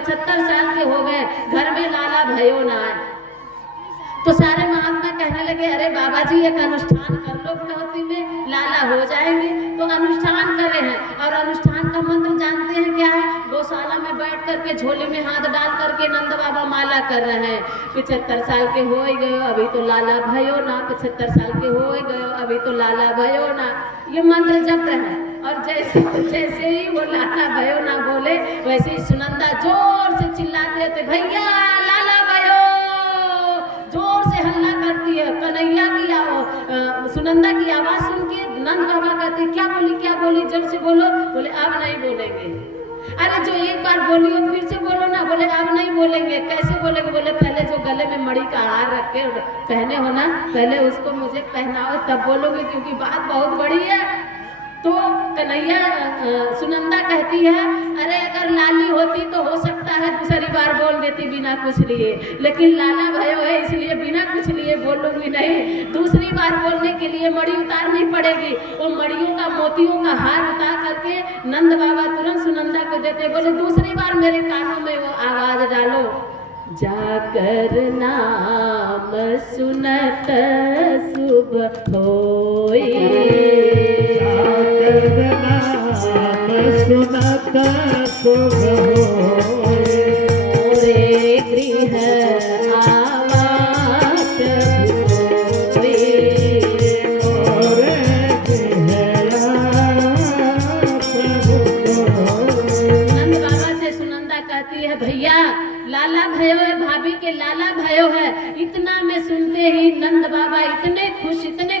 75 साल के हो गए, घर में लाला भयो ना आए। तो सारे महात्मा कहने लगे अरे बाबा जी एक अनुष्ठान कर लो गौती में, लाला हो जाएंगे। तो अनुष्ठान करे हैं, और अनुष्ठान का मंत्र जानते हैं क्या है? गौशाला में बैठ करके झोले में हाथ डाल करके नंद बाबा माला कर रहे हैं। 75 साल के हो गए अभी तो लाला भयो ना, 75 साल के हो गए अभी तो लाला भयो ना, ये मंत्र जप रहे हैं। और जैसे ही वो लाला भयो ना बोले, वैसे ही सुनंदा जोर से चिल्लाते थे भैया लाला भयो, जोर से हल्ला करती है। कन्हैया की सुनंदा की आवाज सुन के नंद बाबा कहते क्या बोली जोर से बोलो। बोले अब नहीं बोलेंगे। अरे जो एक बार बोली हो फिर से बोलो ना। बोले अब नहीं बोलेंगे। कैसे बोलेंगे? बोले पहले जो गले में मणि का हार रख के पहने हो ना, पहले उसको मुझे पहनाओ तब बोलोगे, क्योंकि बात बहुत बड़ी है। तो कन्हैया सुनंदा कहती है अरे अगर लाली होती तो हो सकता है दूसरी बार बोल देती बिना कुछ लिए, लेकिन लाला भयो है इसलिए बिना कुछ लिए बोलूंगी नहीं। दूसरी बार बोलने के लिए मणि उतारनी पड़ेगी। वो मणियों का मोतियों का हार उतार करके नंद बाबा तुरंत सुनंदा को देते। बोले दूसरी बार मेरे कानों में वो आवाज डालो, जाकर नाम सुनत सुबह होई, सुनत सुबह मोरे गृह आवाज होई, मोरे गृह नंद बाबा से सुनंदा कहती है भैया लाला भयो है, भाभी के लाला भयो है। इतना में सुनते ही नंद बाबा इतने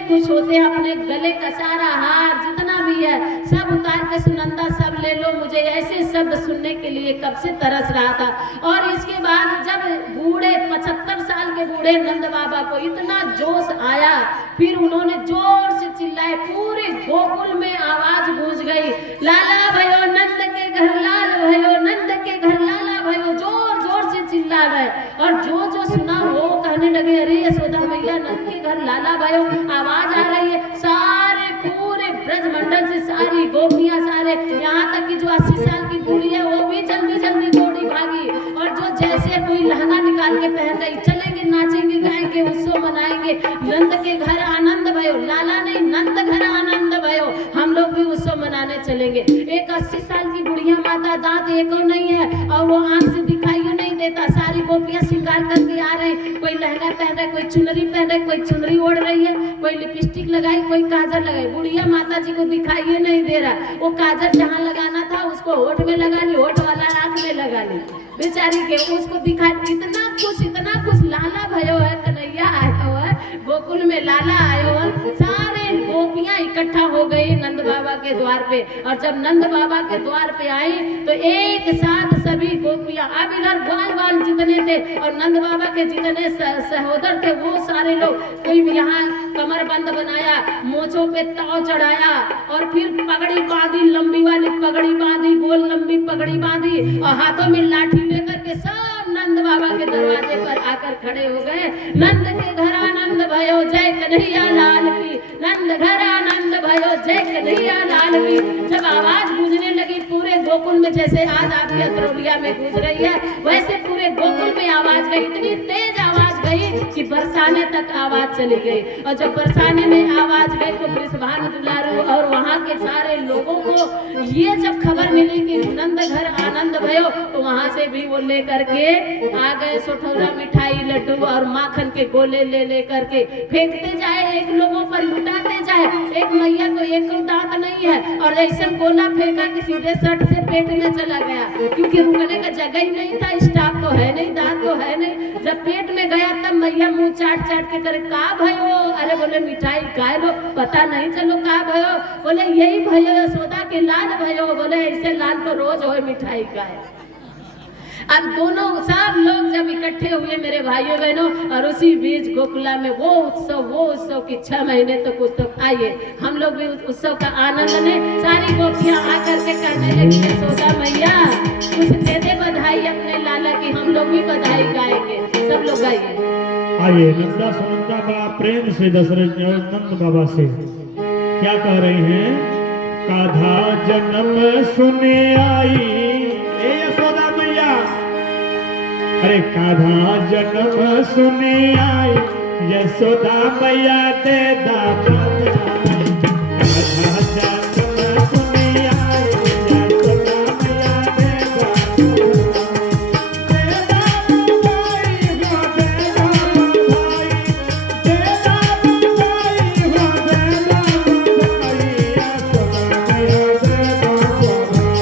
खुश होते हैं, अपने गले का सारा हार जितना भी है सब उतार के सुनंदा सब ले लो, मुझे ऐसे शब्द सुनने के लिए कब से तरस रहा था। और इसके बाद जब बूढ़े 75 साल के बूढ़े नंद बाबा को इतना जोश आया, फिर उन्होंने जोर से चिल्लाए, पूरे गोकुल में आवाज गूंज गई, लाला भयो नंद के घर लाल भयो, नंद के घर लाला भयो, जोर जोर से चिल्ला गए। और जो सुना वो कहने लगे अरे यशोदा मैया नंद के घर लाला भयो आवाज आ रही है। सारे पूरे ब्रजमंडल से सारी गोपियां, सारे यहाँ तक कि जो 80 साल की बूढ़ी है वो भी जल्दी जल्दी दौड़ी भागी। और जो जैसे कोई लहंगा निकाल के पहन रही, चलेंगे नाचेंगे गाएंगे उत्सव मनाएंगे, नंद के घर आनंद भयो, लाला नहीं नंद घर आनंद भयो, हम लोग भी उत्सव मनाने चलेंगे। एक 80 साल की बुढ़िया माता, दांत एको नहीं है और वो आंख से दिखाई नहीं देता, सारी गोपियां श्रृंगार करके आ रहे, कोई लहंगा पहन रहा है, कोई चुनरी पहन रहा है, कोई चुनरी ओढ़ रही है, कोई लिपस्टिक लगाई, कोई काजल लगाई। बुढ़िया माता जी को दिखाई नहीं दे रहा, वो काजल जहाँ लगाना था उसको होठ में लगा ली, होठ वाला आंख में लगा ली, बेचारी के उसको दिखा। इतना कुछ लाला भयो है, कन्हैया आया हुआ है, गोकुल में लाला आया हुआ, सारे गोपियां इकट्ठा हो गई नंद बाबा के द्वार पे। और जब नंद बाबा के द्वार पे आई तो एक साथ सभी गोपियां, अब इधर ग्वाल जितने थे और नंद बाबा के जितने सहोदर थे वो सारे लोग, कोई भी यहाँ कमर बंद बनाया, मोछों पे ताव चढ़ाया और फिर पगड़ी बांधी, लंबी वाली पगड़ी बांधी, गोल लंबी पगड़ी बांधी और हाथों में लाठी लेकर के सब नंद बाबा के दरवाजे पर आकर खड़े हो गए। नंद के घर आनंद भयो, जय कन्हैया लाल की, नंद घर आनंद भयो, जय कन्हैया लाल की। जब आवाज गूंजने लगी पूरे गोकुल में, जैसे आज आपके अतरौलिया में गूंज रही है, वैसे पूरे गोकुल में आवाज गई, इतनी तेज आवाज गई कि बरसाने तक आवाज चली गई। और जब बरसाने में आवाज गई तो बृषभानु दुलारू और वहाँ के सारे लोगों को ये जब खबर मिली कि नंद घर आनंद भयो, तो वहाँ से भी वो लेकर के आ गए सोठौरा, मिठाई, लड्डू और माखन के गोले ले करके फेंकते जाए, एक लोगों पर लुटाते जाए। एक मैया को एक दांत नहीं है और ऐसा गोला फेंका कि सीधे सट से पेट में चला गया, क्योंकि रुकने का जगह ही नहीं था, स्टाफ तो है नहीं, दांत तो है नहीं। जब पेट में गया तब मैया मुंह चाट के करे, का भयो? अरे बोले मिठाई का लो, पता नहीं, चलो का भयो? बोले यही भयो यशोदा के लाल भयो। बोले ऐसे लाल तो रोज हो मिठाई का है। अब दोनों सब लोग जब इकट्ठे हुए मेरे भाइयों बहनों, और उसी बीच गोकुला में वो उत्सव की 6 महीने तक उत्सव आइए, हम लोग भी उस उत्सव का आनंद लें। सारी गोपियां आकर के कहने लगी, यशोदा मैया कुछ दे दे बधाई अपने लाला की, हम लोग भी बधाई गाएंगे। सब लोग गाइए। आइए नंदा सुनंदा बड़ा प्रेम से दशरथ नंद बाबा से क्या कह रहे हैं, काधा जन्म सुने आई, ए यशोदा मैया अरे कान्हा जन्म सुनी आई, यशोदा मैया दे दाता